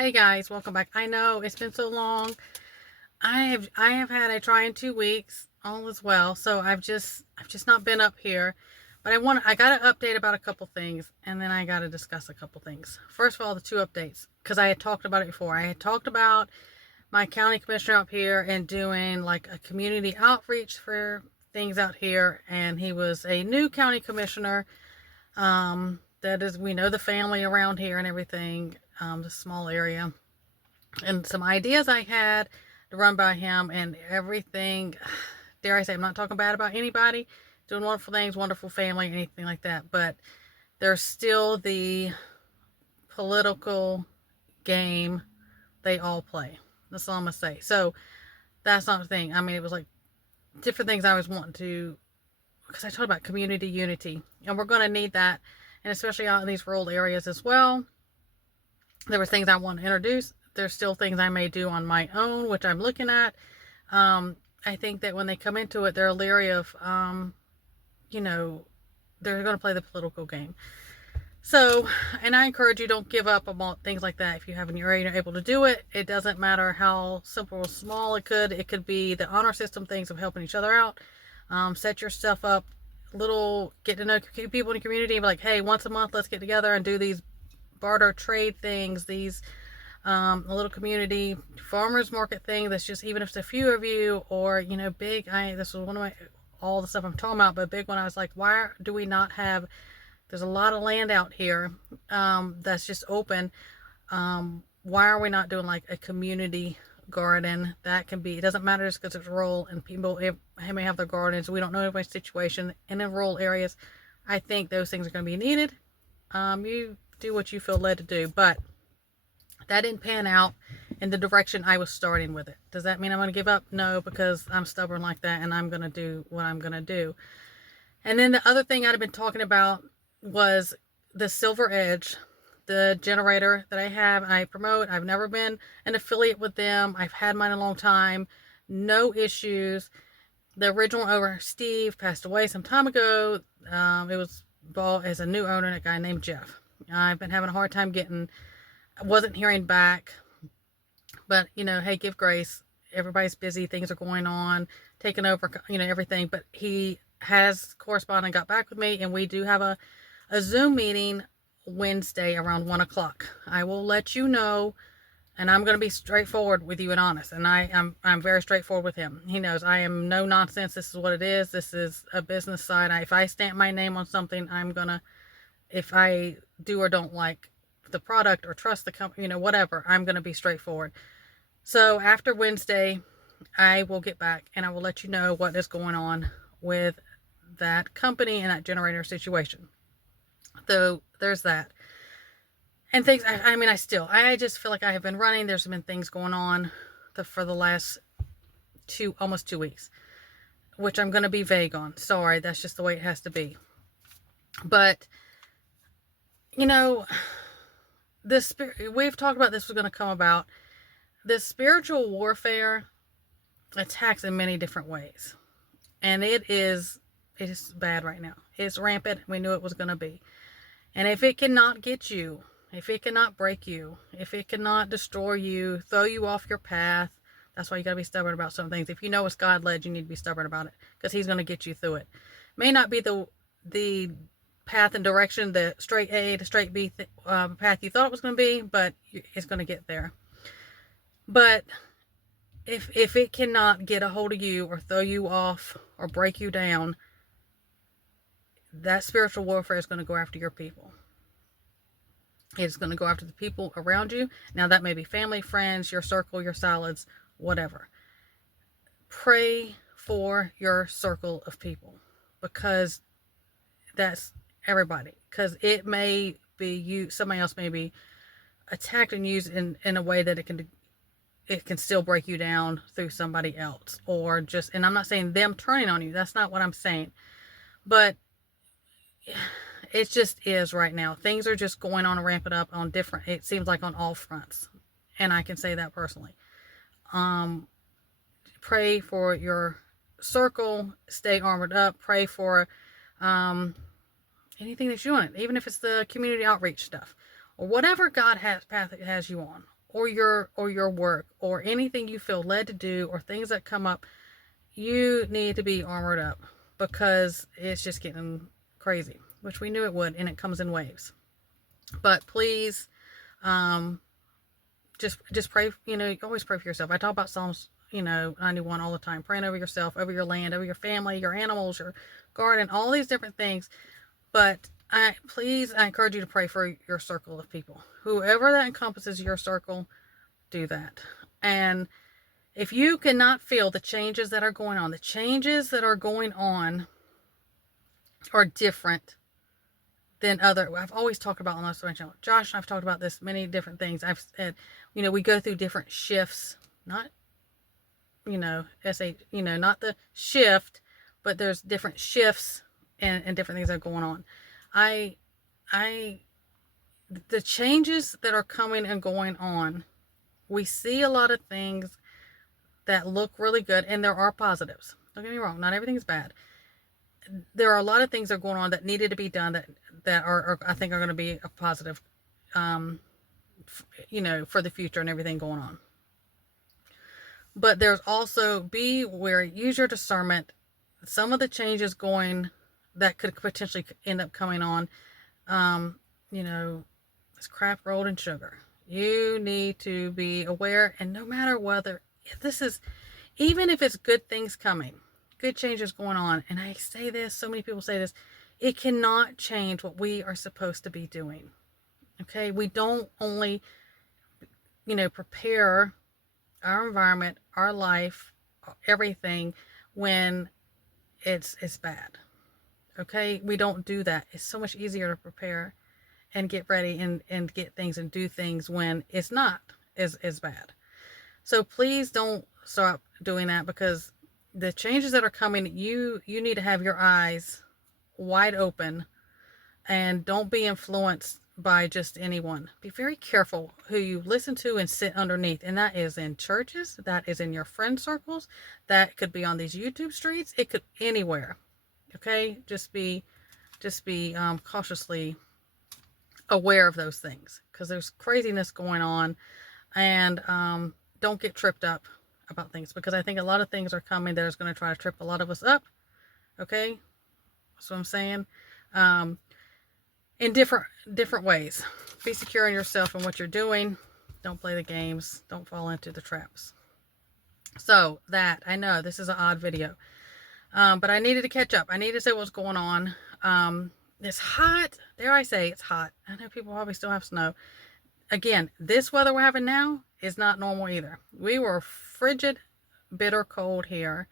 Hey guys, welcome back. I know it's been so long. I have had a trying 2 weeks, all as well. So I've just not been up here. But I got to update about a couple things, and then I got to discuss a couple things. First of all, the two updates, because I had talked about it before. I had talked about my county commissioner up here and doing like a community outreach for things out here, and he was a new county commissioner. That is, we know the family around here and everything. The small area, and some ideas I had to run by him and everything. Dare I say, I'm not talking bad about anybody doing wonderful things, wonderful family, anything like that, but there's still the political game they all play. That's all I'm gonna say. So that's not the thing. I mean, it was like different things I was wanting to, because I talked about community unity, and we're going to need that, and especially out in these rural areas as well. There were things I want to introduce. There's still things I may do on my own, which I'm looking at. I think that when they come into it, they're leery of, you know, they're going to play the political game. So, and I encourage you, don't give up about things like that. If you have in your area, you're able to do it. It doesn't matter how simple or small it could be the honor system things of helping each other out. Set your stuff up, get to know people in the community. Be like, hey, once a month, let's get together and do these barter trade things, these a little community farmers market thing that's just, even if it's a few of you, or big. This was one of my, all the stuff I'm talking about, but a big one, I was like, why do we not have, there's a lot of land out here that's just open. Why are we not doing like a community garden? That can be, it doesn't matter just because it's rural and people may have their gardens. We don't know everybody's situation, and in rural areas I think those things are going to be needed. You do what you feel led to do, but that didn't pan out in the direction I was starting with it. Does that mean I'm going to give up? No, because I'm stubborn like that, and I'm going to do what I'm going to do. And then the other thing I'd have been talking about was the Silver Edge, the generator that I promote. I've never been an affiliate with them. I've had mine a long time. No issues. The original owner, Steve, passed away some time ago. It was bought as a new owner, a guy named Jeff. I've been having a hard time I wasn't hearing back. But, hey, give grace. Everybody's busy. Things are going on, taking over, everything. But he has corresponded and got back with me, and we do have a Zoom meeting Wednesday around 1 o'clock. I will let you know, and I'm going to be straightforward with you and honest. And I'm very straightforward with him. He knows I am no nonsense. This is what it is. This is a business side. If I stamp my name on something, if I do or don't like the product or trust the company, whatever, I'm going to be straightforward. So after Wednesday, I will get back and I will let you know what is going on with that company and that generator situation. So there's that. And things, I just feel like I have been running. There's been things going on for the last almost 2 weeks, which I'm going to be vague on. Sorry, that's just the way it has to be. But, we've talked about this was going to come about. This spiritual warfare attacks in many different ways. And it is bad right now. It's rampant. We knew it was going to be. And if it cannot get you, if it cannot break you, if it cannot destroy you, throw you off your path, that's why you got to be stubborn about some things. If you know it's God led, you need to be stubborn about it, because he's going to get you through it. May not be the path and direction, the straight A to straight B path you thought it was going to be, but it's going to get there. But if it cannot get a hold of you or throw you off or break you down, that spiritual warfare is going to go after your people. It's going to go after the people around you. Now, that may be family, friends, your circle, your salads, whatever. Pray for your circle of people, because that's everybody. Because it may be you, somebody else may be attacked and used in a way that it can still break you down through somebody else, or just, and I'm not saying them turning on you. That's not what I'm saying. But it just is right now. Things are just going on and ramping up on it seems like on all fronts. And I can say that personally. Pray for your circle, stay armored up, pray for anything that you want, even if it's the community outreach stuff or whatever God path has you on. or your work or anything you feel led to do or things that come up, you need to be armored up because it's just getting crazy, which we knew it would, and it comes in waves. But please, just pray. You always pray for yourself. I talk about Psalms, 91 all the time, praying over yourself, over your land, over your family, your animals, your garden, all these different things. But I encourage you to pray for your circle of people. Whoever that encompasses your circle, do that. And if you cannot feel the changes that are going on, are different than I've always talked about on my channel. Josh and I've talked about this, many different things. I've said, we go through different shifts, not, not the shift, but there's different shifts and different things that are going on. The changes that are coming and going on, we see a lot of things that look really good, and there are positives. Don't get me wrong, not everything's bad. There are a lot of things that are going on that needed to be done that are I think are going to be a positive, for the future and everything going on. But there's also, be wary, use your discernment. Some of the changes that could potentially end up coming on, it's crap rolled in sugar. You need to be aware, and no matter whether even if it's good things coming, good changes going on, and I say this, so many people say this, it cannot change what we are supposed to be doing. Okay, we don't only, prepare our environment, our life, everything when it's bad. Okay, we don't do that. It's so much easier to prepare and get ready and get things and do things when it's not as bad. So please don't stop doing that, because the changes that are coming, you need to have your eyes wide open and don't be influenced by just anyone. Be very careful who you listen to and sit underneath. And that is in churches, that is in your friend circles, that could be on these YouTube streets, it could anywhere. Okay, just be cautiously aware of those things, because there's craziness going on, and don't get tripped up about things, because I think a lot of things are coming that is going to try to trip a lot of us up. Okay, that's what I'm saying. In different ways. Be secure in yourself and what you're doing. Don't play the games. Don't fall into the traps. So that, I know this is an odd video, but I needed to catch up. I needed to say what's going on. It's hot. Dare I say it's hot. I know people probably still have snow. Again, this weather we're having now is not normal either. We were frigid, bitter cold here.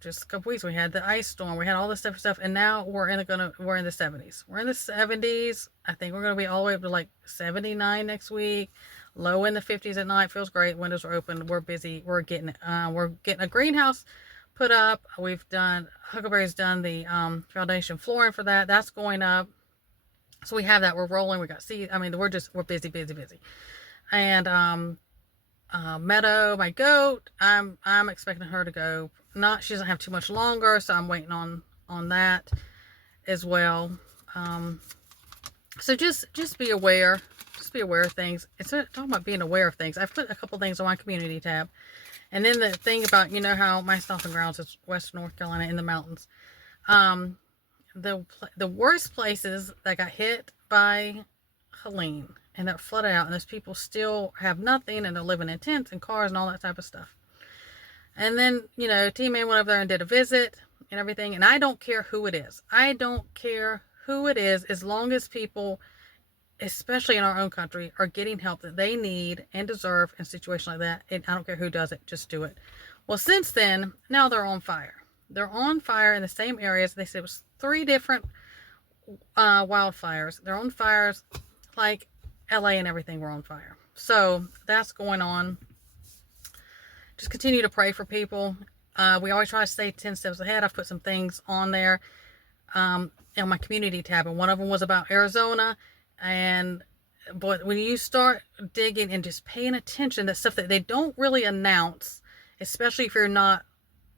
Just a couple weeks we had the ice storm, we had all this stuff, and now we're in the 70s. We're in the 70s. I think we're gonna be all the way up to like 79 next week. Low in the 50s at night. Feels great. Windows are open. We're busy. We're getting a greenhouse put up. Huckleberry's done the foundation flooring for that. That's going up. So we have that. We're rolling. We got seeds. I mean, we're busy. And Meadow, my goat, I'm expecting her to go. She doesn't have too much longer, so I'm waiting on that as well. So just be aware. Just be aware of things. It's talking about being aware of things. I've put a couple things on my community tab. And then the thing about, how my stomping grounds is Western North Carolina in the mountains. The worst places that got hit by Helene and that flooded out, and those people still have nothing, and they're living in tents and cars and all that type of stuff. And then, T-Man went over there and did a visit and everything, and I don't care who it is. I don't care who it is, as long as people, especially in our own country, are getting help that they need and deserve in a situation like that. And I don't care who does it, just do it. Well, since then, now they're on fire. They're on fire in the same areas. They said it was 3 different wildfires. They're on fires like LA and everything were on fire. So that's going on. Just continue to pray for people. We always try to stay 10 steps ahead. I've put some things on there on my community tab, and one of them was about Arizona. But when you start digging and just paying attention, that stuff that they don't really announce, especially if you're not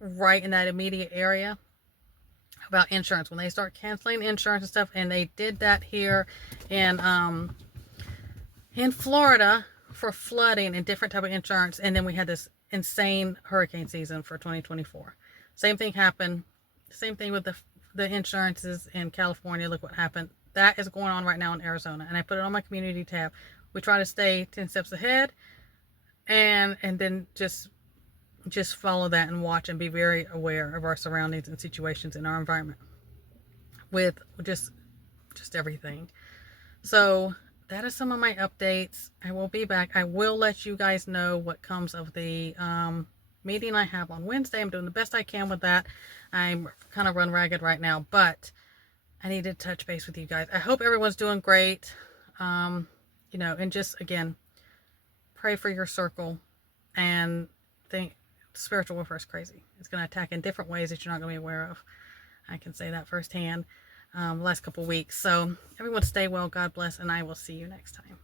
right in that immediate area, about insurance. When they start canceling insurance and stuff, and they did that here in in Florida for flooding and different type of insurance. And then we had this insane hurricane season for 2024. Same thing happened. Same thing with the insurances in California. Look what happened. That is going on right now in Arizona. And I put it on my community tab. We try to stay 10 steps ahead and then just follow that and watch and be very aware of our surroundings and situations in our environment with just everything. So that is some of my updates. I will be back. I will let you guys know what comes of the meeting I have on Wednesday. I'm doing the best I can with that. I'm kind of run ragged right now, but I need to touch base with you guys. I hope everyone's doing great. You know, and just again, pray for your circle and think spiritual warfare is crazy. It's going to attack in different ways that you're not going to be aware of. I can say that firsthand. Last couple weeks. So everyone stay well. God bless. And I will see you next time.